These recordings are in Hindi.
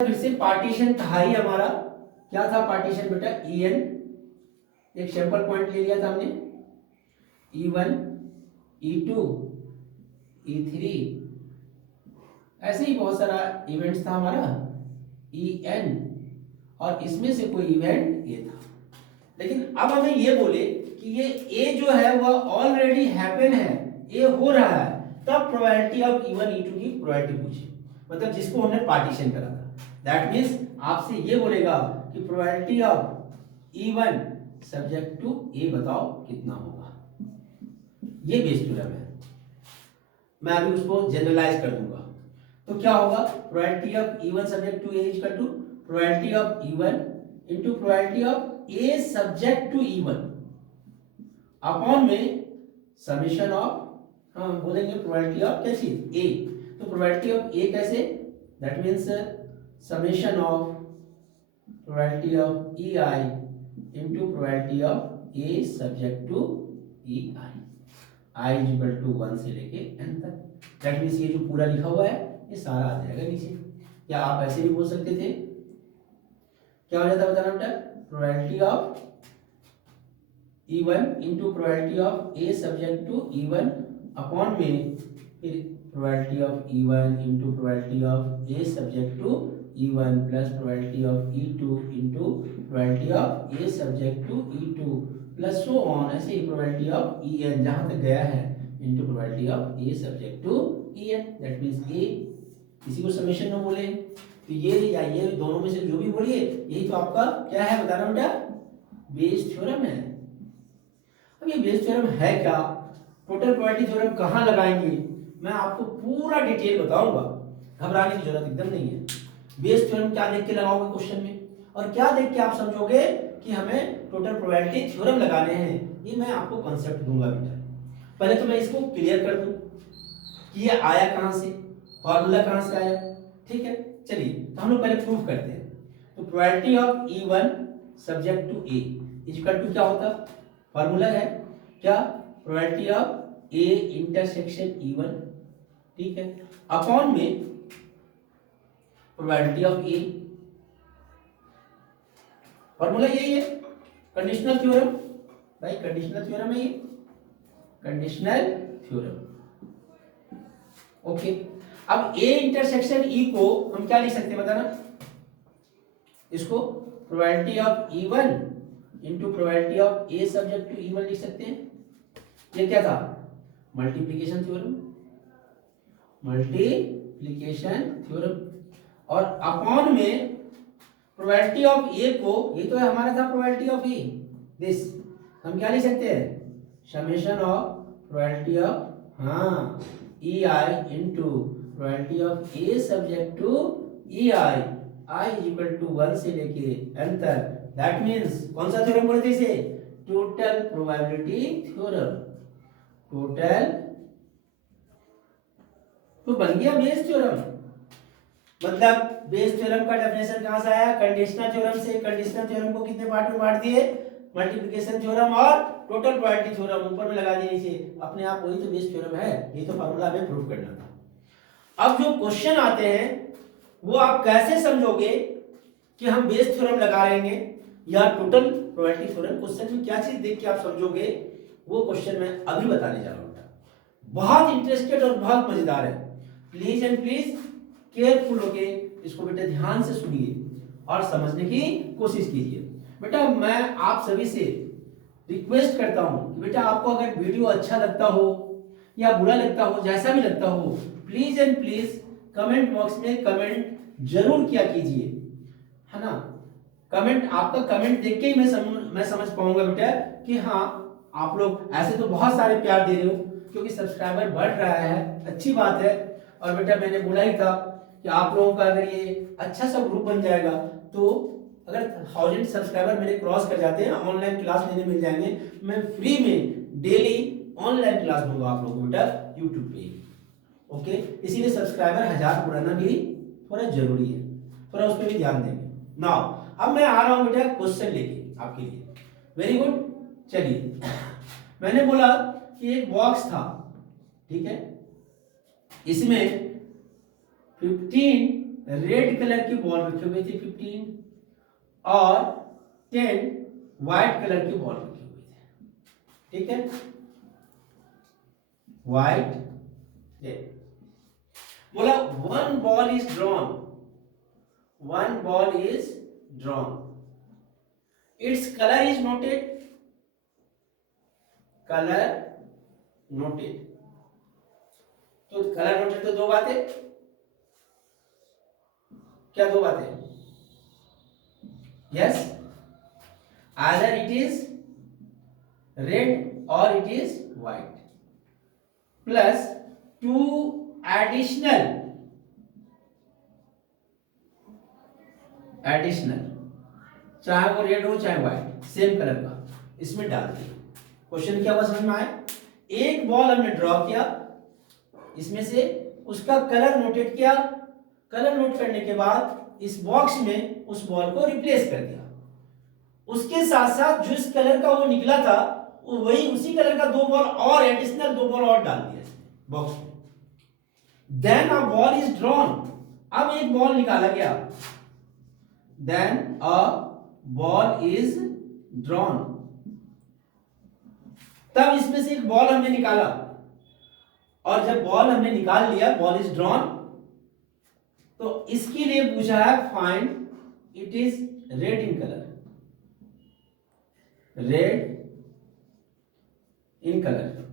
फिर से पार्टीशन था ही हमारा, क्या था पार्टीशन बेटा, ई एन, एक सैंपल पॉइंट ले लिया था हमने, E1 E2 E3, ऐसे ही बहुत सारा इवेंट्स था हमारा En, और इसमें से कोई इवेंट ये था। लेकिन अब हमें ये बोले कि ये ए जो है वह ऑलरेडी हैपन है, ए हो रहा है, तब प्रोबेबिलिटी ऑफ E1 E2 की प्रोबेबिलिटी पूछे, मतलब जिसको हमने पार्टीशन करा था। दैट मीन्स आपसे ये बोलेगा कि probability of E1 subject to A बताओ कितना होगा। ये बेस थ्योरम है, मैं अभी उसको जनरलाइज कर दूंगा। तो क्या होगा, probability of E1 subject to A is equal to probability of E1 into probability of A subject to E1 upon में समेशन ऑफ, हम बोलेंगे प्रोबेबिलिटी ऑफ कैसी ए, तो प्रोबेबिलिटी ऑफ ए कैसे, that means summation of probability of E I into probability of A subject to E I, I is equal to 1 से लेके n तक। दैट मीन्स ये जो पूरा लिखा हुआ है ये सारा आ जाएगा नीचे। या आप ऐसे भी बोल सकते थे, क्या हो जाता बताना बेटा, probability of E1 into probability of A subject to E1 upon में फिर probability of E1 into probability of A subject to E1 plus probability of E2 into probability of A subject to E2 plus so on, ऐसे ही प्रोबेबिलिटी ऑफ En जहां तक गया है into probability of A subject to En। That means A, किसी को समेशन में बोले तो ये या ये दोनों में से जो भी बोलिए, यही तो आपका क्या है बताना बेटा, बेस थ्योरम है। अब ये बेस थ्योरम है क्या, टोटल प्रोबेबिलिटी थ्योरम कहाँ लगाएंगे, मैं आपको पूरा डिटेल बताऊंगा, घबराने की जरूरत एकदम नहीं है। बेस थ्योरम क्या देख के लगाओगे क्वेश्चन में, और क्या देख के आप समझोगे कि हमें टोटल प्रोबेबिलिटी थ्योरम लगाने हैं, ये मैं आपको कॉन्सेप्ट दूंगा बेटा। पहले तो मैं इसको क्लियर कर दूं कि ये आया कहां से, फॉर्मूला कहां से आया, ठीक है। चलिए तो हम लोग पहले प्रूफ करते हैं। तो probability of E1 subject to A is equal to क्या होता, फॉर्मूला है क्या, probability of A intersection E1, ठीक है, अपॉन में प्रोबेबिलिटी ऑफ ए, फॉर्मूला यही है, कंडीशनल थ्योरम भाई, कंडीशनल थ्योरम है ये, कंडीशनल थ्योरम। ओके, अब ए इंटरसेक्शन ई को हम क्या लिख सकते हैं बताना, इसको probability of E1 into probability of A subject to E1 लिख सकते हैं। ये क्या था, मल्टीप्लिकेशन थ्योरम, मल्टीप्लिकेशन थ्योरम, और अपॉन में प्रोबेबिलिटी ऑफ ए को, ये तो हमारा था प्रोबेबिलिटी ऑफ ए, दिस हम क्या लिख सकते हैं, समेशन ऑफ प्रोबेबिलिटी ऑफ हाँ E I into probability of A subject to E I, I is equal to 1 से लेके n तक। दैट मीन्स कौन सा थ्योरम बोलते हैं इसे, टोटल प्रोबेबिलिटी थ्योरम, टोटल, तो बन गया बेस थ्योरम। मतलब बेस थ्योरम का डेफिनेशन कहां से आया, कंडीशनल थ्योरम से। कंडीशनल थ्योरम को कितने पार्ट में बांट दिए, मल्टीप्लिकेशन थ्योरम और टोटल प्रोबेबिलिटी थ्योरम, ऊपर में लगा दिए नीचे, अपने आप वही तो बेस थ्योरम है, ये तो फार्मूला हमें प्रूव करना था। अब जो क्वेश्चन आते हैं वो आप कैसे समझोगे कि हम बेस थ्योरम लगा रहे हैं या टोटल प्रोबेबिलिटी थ्योरम, क्वेश्चन में क्या चीज देख के आप समझोगे, वो क्वेश्चन मैं अभी बताने जा रहा हूं। बहुत इंटरेस्टेड और बहुत मजेदार है, प्लीज एंड प्लीज केयरफुल होके इसको बेटा ध्यान से सुनिए और समझने की कोशिश कीजिए। बेटा मैं आप सभी से रिक्वेस्ट करता हूं कि बेटा आपको अगर वीडियो अच्छा लगता हो या बुरा लगता हो, जैसा भी लगता हो, please and please comment box में कमेंट जरूर किया कीजिए, है ना। कमेंट, आपका कमेंट देख के ही मैं समझ पाऊंगा बेटा कि हाँ आप लोग, ऐसे तो बहुत सारे प्यार दे रहे हो क्योंकि सब्सक्राइबर बढ़ रहा है, अच्छी बात है। और बेटा मैंने बोला ही था कि आप लोगों का अगर ये अच्छा सा ग्रुप बन जाएगा तो अगर 1000 सब्सक्राइबर मेरे क्रॉस कर जाते हैं, ऑनलाइन क्लास लेने मिल जाएंगे, मैं फ्री में डेली ऑनलाइन क्लास दूंगा आप लोगों को बेटा यूट्यूब पे। ओके, इसीलिए सब्सक्राइबर 1000 बढ़ाना भी थोड़ा जरूरी है, थोड़ा उस पर भी ध्यान देंगे। नाउ अब मैं आ रहा हूं बेटा क्वेश्चन लेके आपके लिए, वेरी गुड। चलिए मैंने बोला कि एक बॉक्स था, ठीक है, इसमें 15 रेड कलर की बॉल रखे हुए थे 15 और 10 व्हाइट कलर की बॉल रखे हुए थे। ठीक है, व्हाइट बोला one ball is drawn, one ball is drawn, it's colour is noted, colour noted. तो कलर नोटेड तो दो बातें, क्या दो बातें? Yes, either it is red और it is white, plus two additional चाहे वो रेड हो चाहे व्हाइट, सेम कलर का इसमें डाल दिया। क्वेश्चन क्या हुआ समझ में आया? एक बॉल हमने ड्रॉ किया, इसमें से उसका कलर नोटेट किया, कलर नोट करने के बाद इस बॉक्स में उस बॉल को रिप्लेस कर दिया। उसके साथ साथ जिस कलर का वो निकला था वही उसी कलर का दो बॉल और एडिशनल दो बॉल और डाल दिया बॉक्स में। Then a ball is drawn, अब एक बॉल निकाला गया, then a ball is drawn, तब इसमें से एक बॉल हमने निकाला, और जब बॉल हमने निकाल लिया, बॉल इज ड्रॉन, तो इसके लिए पूछा है find it is red in colour, red in colour.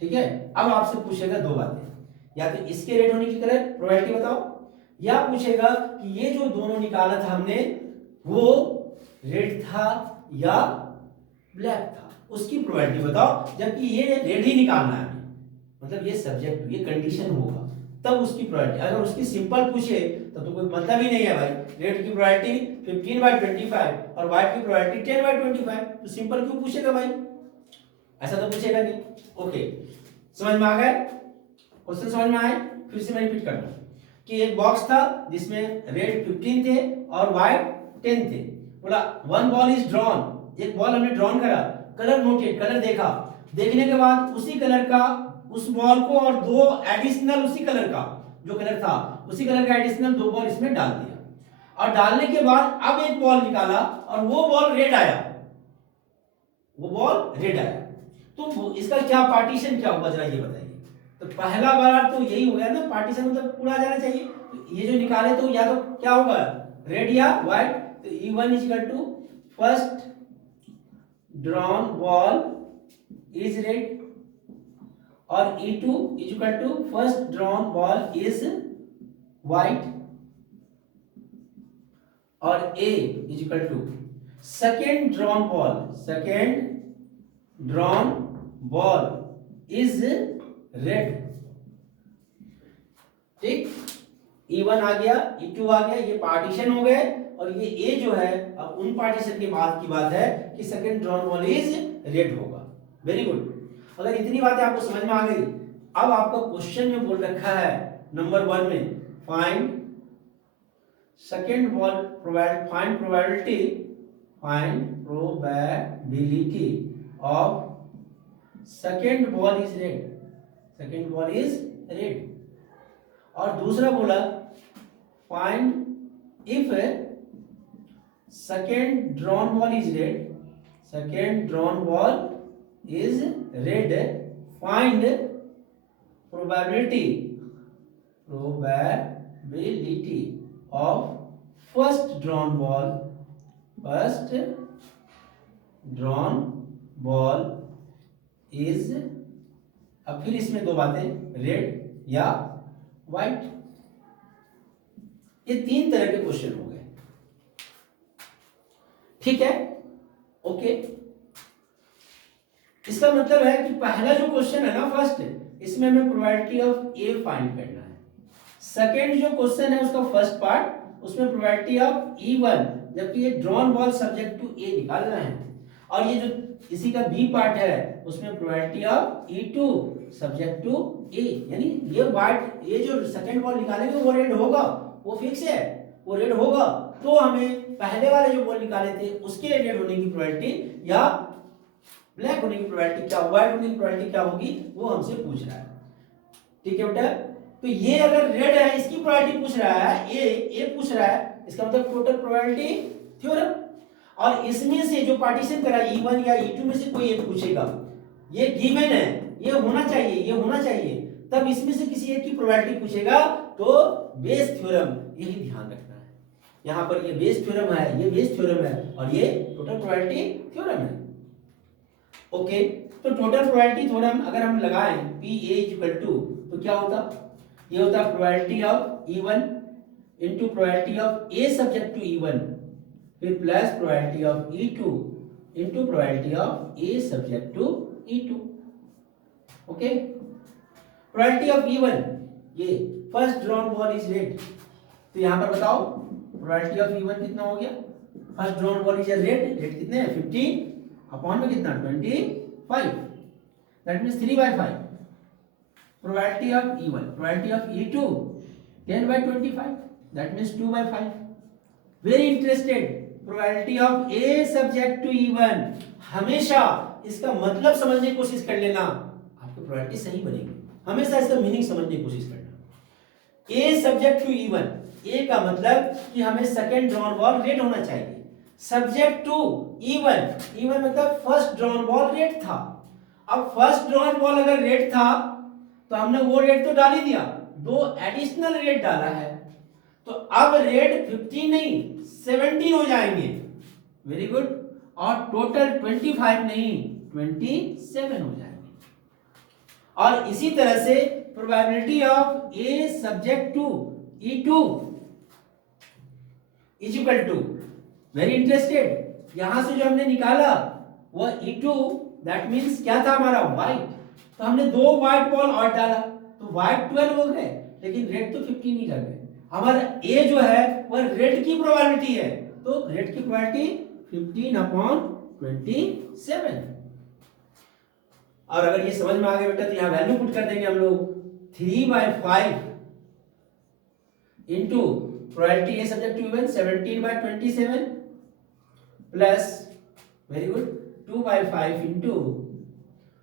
ठीक है, अब आपसे पूछेगा दो बातें, या तो इसके रेड होने की कलर प्रोबेबिलिटी बताओ, या पूछेगा कि ये जो दोनों निकाला था हमने वो रेड था या ब्लैक था, उसकी प्रोबेबिलिटी बताओ। जबकि ये रेड ही निकालना है, मतलब ये सब्जेक्ट, ये कंडीशन होगा, तब उसकी प्रोबेबिलिटी। अगर उसकी सिंपल पूछे तब तो कोई मतलब ही नहीं है भाई। रेड की प्रोबेबिलिटी 15/25 और व्हाइट की प्रोबेबिलिटी 10/25, तो सिंपल क्यों पूछेगा भाई? ऐसा तो पूछेगा नहीं। ओके, समझ में आ गया? क्वेश्चन समझ में आए? फिर से मैं रिपीट करता हूं कि एक बॉक्स था जिसमें रेड 15 थे और व्हाइट 10 थे। बोला वन बॉल इज ड्रॉन, एक बॉल हमने ड्रॉन करा, कलर नोटेड, कलर देखा, देखने के बाद उसी कलर का उस बॉल को और दो एडिशनल उसी कलर का जो कलर था उसी कलर का एडिशनल दो बॉल इसमें डाल दिया, और डालने के बाद अब एक बॉल निकाला और वो बॉल रेड आया, वो बॉल रेड आया। तो इसका क्या पार्टीशन क्या होगा जरा ये बताइए। तो पहला बार तो यही हो गया ना, पार्टीशन मतलब पूरा जाना चाहिए। तो ये जो निकाले तो या तो क्या होगा, रेड या व्हाइट। तो E1 is equal to first drawn ball is red, और E2 is equal to first drawn ball is white, और A is equal to second drawn ball is red. ठीक, E1 आ गया, E2 आ गया, ये पार्टीशन हो गए, और ये A जो है अब उन पार्टीशन के बाद की बात है कि second drawn ball is red होगा। वेरी गुड, अगर इतनी बातें आपको समझ में आ गई, अब आपका क्वेश्चन में बोल रखा है नंबर 1 में find second ball find probability of second ball is red, और दूसरा बोला find if second drawn ball is red, find probability of first drawn ball is, अब फिर इसमें दो बातें, रेड या व्हाइट। ये तीन तरह के क्वेश्चन हो गए। ठीक है, ओके। इसका मतलब है कि पहला जो क्वेश्चन है ना फर्स्ट, इसमें हमें प्रोबेबिलिटी ऑफ ए फाइंड करना है। सेकेंड जो क्वेश्चन है उसका फर्स्ट पार्ट, उसमें प्रोबेबिलिटी ऑफ E1, जबकि ये ड्रॉन बॉल सब्जेक्ट टू ए निकालना है, और ये जो इसी का बी पार्ट है उसमें probability of E2 subject to A, यानी ये व्हाइट, ये जो सेकेंड बॉल निकालेंगे वो रेड होगा, वो फिक्स है, वो रेड होगा। तो हमें पहले वाले जो बॉल निकाले थे उसके रेड होने की प्रोबेबिलिटी या ब्लैक होने की प्रोबेबिलिटी क्या, व्हाइट होने की प्रोबेबिलिटी क्या होगी, वो हमसे पूछ रहा है। ठीक है बेटा, तो ये अगर रेड है, इसकी प्रोबेबिलिटी पूछ रहा है, ए पूछ रहा है, इसका मतलब टोटल प्रोबेबिलिटी थ्योरम। और इसमें से जो पार्टीशन करा E1 या E2 में से कोई एक पूछेगा, ये गिवन है, ये होना चाहिए, ये होना चाहिए, तब इसमें से किसी एक की प्रोबेबिलिटी पूछेगा तो बेस थ्योरम, यही ध्यान रखना है। यहाँ पर ये बेस थ्योरम है, ये बेस थ्योरम है और ये टोटल प्रोबेबिलिटी थ्योरम है। ओके, तो टोटल प्रोबेबिलिटी थ्योरम अगर हम लगाएं PA तो क्या होता, ये होता probability of E1 into probability of A subject to E1 फिर plus probability of E2 into probability of A subject to E2। Okay, probability of E1, ये first drawn ball is red, तो यहां पर बताओ प्रोबेबिलिटी ऑफ E1 कितना हो गया, first drawn ball is red, red कितने हैं 15 अपॉन में कितना 25, that means 3/5। Probability of E1, probability of E2 10/25, that means 2/5। Very interested, probability of A subject to E1, हमेशा इसका मतलब समझने की कोशिश कर लेना, आपकी प्रोबेबिलिटी सही बनेगी। हमेशा इसका मीनिंग समझने की कोशिश करना। A subject to E1, A का मतलब कि हमें सेकंड ड्रॉन बॉल रेड होना चाहिए, सब्जेक्ट टू E1 मतलब फर्स्ट ड्रॉन बॉल रेड था। अब फर्स्ट ड्रॉन बॉल अगर रेड था तो हमने वो रेड तो डाल ही दिया, दो एडिशनल रेड डाला है, तो अब रेड 15 नहीं 17 हो जाएंगे। वेरी गुड, और टोटल 25 नहीं 27 हो जाएंगे। और इसी तरह से probability of A subject to E2 is equal to, very interested, यहां से जो हमने निकाला वो E2 दैट मींस क्या था हमारा व्हाइट, तो हमने दो व्हाइट बॉल और डाला तो व्हाइट 12 हो गए, लेकिन रेड तो 15 ही रह गए। हमारा A जो है वह रेड की प्रोबेबिलिटी है, तो रेड की प्रोबेबिलिटी 15/27। और अगर ये समझ में आ गया बेटा तो यहां वैल्यू पुट कर देंगे हम लोग 3/5 into probability A subject to E1 17/27 plus very good 2/5 into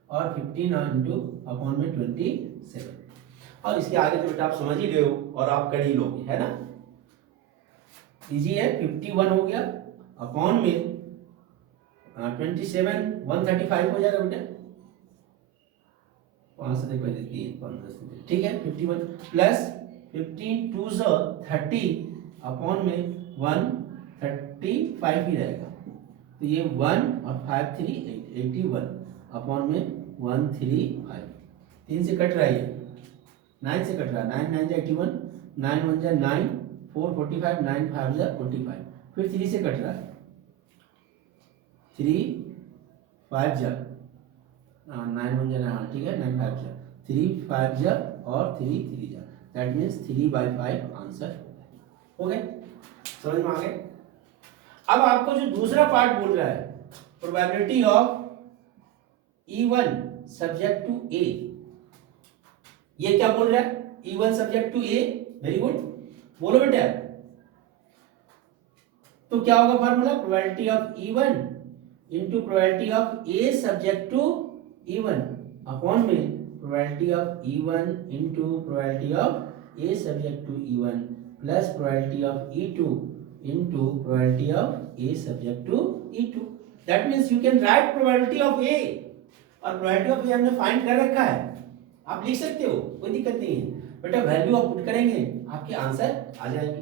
और 15 इंटू अपॉन में 27। और इसके आगे तो बेटा आप समझ ही रहे हो और आप कर ही लोगे, है ना, इजी है। 51 हो गया अपॉन में 27 135 हो जाएगा बेटा, 5 से पहले 3 15 से, ठीक है। 51 प्लस 15 2 30 अपॉन में 135 ही रहेगा, तो ये 1 और 5 3 8 81 अपॉन में 135, 3 से कट रहा है, 9 से कट रहा है, 9 9 जा 81, 9 1 जा 9 4 45, 9 5 जा 45, फिर 3 से कट रहा है, 3 5 जा 9 1 जा, हाँ ठीक है, 9 5 जा 3 5 जा और 3 3 जा, दैट मींस 3/5 आंसर हो गए। समझ में आ गए। अब आपको जो दूसरा पार्ट बोल रहा है probability of E1 subject to A, ये क्या बोल रहा है E1 subject to A, very good, बोलो बेटा। तो क्या होगा formula, probability of E1 into probability of A subject to E1 upon में probability of E1 into probability of A subject to E1 plus probability of E2 into probability of A subject to E2। That means you can write probability of A, और प्रोबेबिलिटी ऑफ A हमने फाइंड कर रखा है, आप लिख सकते हो, कोई दिक्कत नहीं है बेटा। वैल्यू आप पुट करेंगे आपके आंसर आ जाएंगे।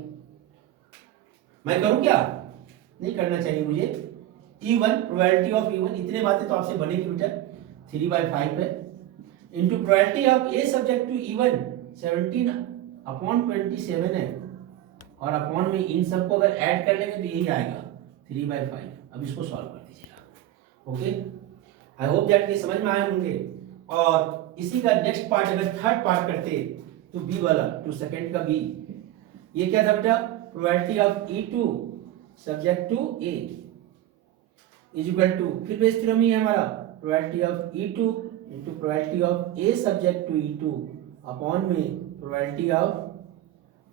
मैं करूं क्या, नहीं करना चाहिए मुझे। E1 प्रोबेबिलिटी ऑफ E1, इतने बातें तो आपसे बनेगी बेटा, 3/5 है into probability of A subject to E1 17/27 है, और अपॉन में इन सबको अगर ऐड कर लेंगे तो यही आएगा 3/5। अब इसको सॉल्व कर दीजिएगा। ओके, आई होप दैट ये समझ में आए होंगे। और इसी का नेक्स्ट पार्ट अगर थर्ड पार्ट करते तो बी वाला, टू सेकंड का बी, ये क्या था बेटा, probability of E2 subject to A is equal to, फिर बेस थ्योरम ही है हमारा, probability of E2 into probability of A subject to E2 upon में probability of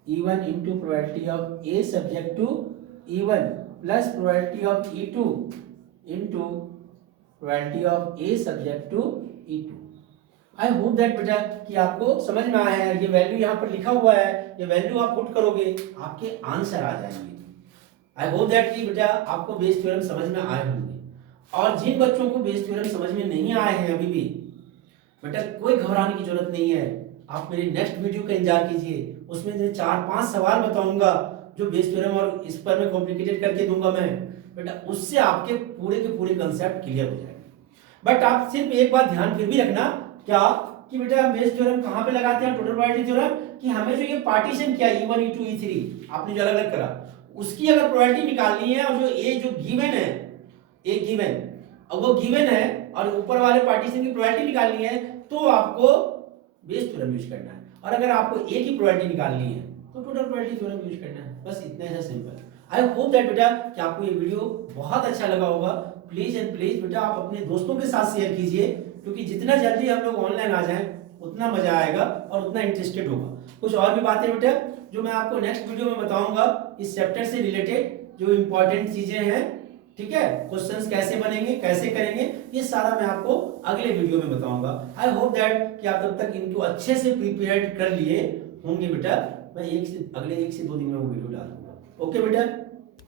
E1 into probability of A subject to E1 plus probability of E2 into probability of A subject to E2। I hope that बेटा कि आपको समझ में आया है। ये वैल्यू यहाँ पर लिखा हुआ है, ये वैल्यू आप पुट करोगे आपके आंसर आ जाएंगे। आई होप दैट कि बेटा आपको बेस थ्योरम समझ में आए होंगे। और जिन बच्चों को बेस थ्योरम समझ में नहीं आए हैं अभी भी, बेटा कोई घबराने की जरूरत नहीं है। आप मेरे नेक्स्ट वीडियो का इंतजार कीजिए, उसमें मैं 4-5 सवाल बताऊंगा जो बेस थ्योरम और इस पर मैं कॉम्प्लिकेटेड करके दूंगा मैं। बेटा उससे आपके पूरे के पूरे कंसेप्ट क्लियर हो जाएंगे। बट आप सिर्फ एक बात ध्यान फिर भी रखना, क्या कि बेटा हम बेस थ्योरम कहां पे लगाते हैं, टोटल प्रोबेबिलिटी थ्योरम, कि हमें जो ये पार्टीशन किया E1 E2 E3 आपने जो अलग अलग करा, उसकी अगर प्रोबेबिलिटी निकालनी है और जो ए जो गिवन है, ए गिवन, अब वो गिवन है और ऊपर वाले पार्टीशन की प्रोबेबिलिटी निकालनी है, तो आपको बेस थ्योरम यूज करना है। और अगर आपको ए की प्रोबेबिलिटी निकालनी है तो टोटल प्रोबेबिलिटी थ्योरम यूज करना है। बस इतना ही सिंपल। आई होप दैट बेटा कि आपको ये वीडियो बहुत अच्छा लगा होगा। प्लीज एंड प्लीज बेटा आप अपने दोस्तों के साथ शेयर कीजिए, क्योंकि जितना जल्दी हम लोग ऑनलाइन आ जाएं उतना मजा आएगा और उतना इंटरेस्टेड होगा। कुछ और भी बातें बेटा जो मैं आपको नेक्स्ट वीडियो में बताऊंगा इस चैप्टर से रिलेटेड, जो इंपॉर्टेंट चीजें हैं, ठीक है, क्वेश्चंस कैसे बनेंगे, कैसे करेंगे, ये सारा मैं आपको अगले वीडियो में बताऊंगा। आई होप दैट कि आप तब तक इनको अच्छे से प्रिपेयर कर लिए होंगे बेटा। मैं अगले 1 से 2 दिन में वो वीडियो डाल दूंगा। ओके बेटा।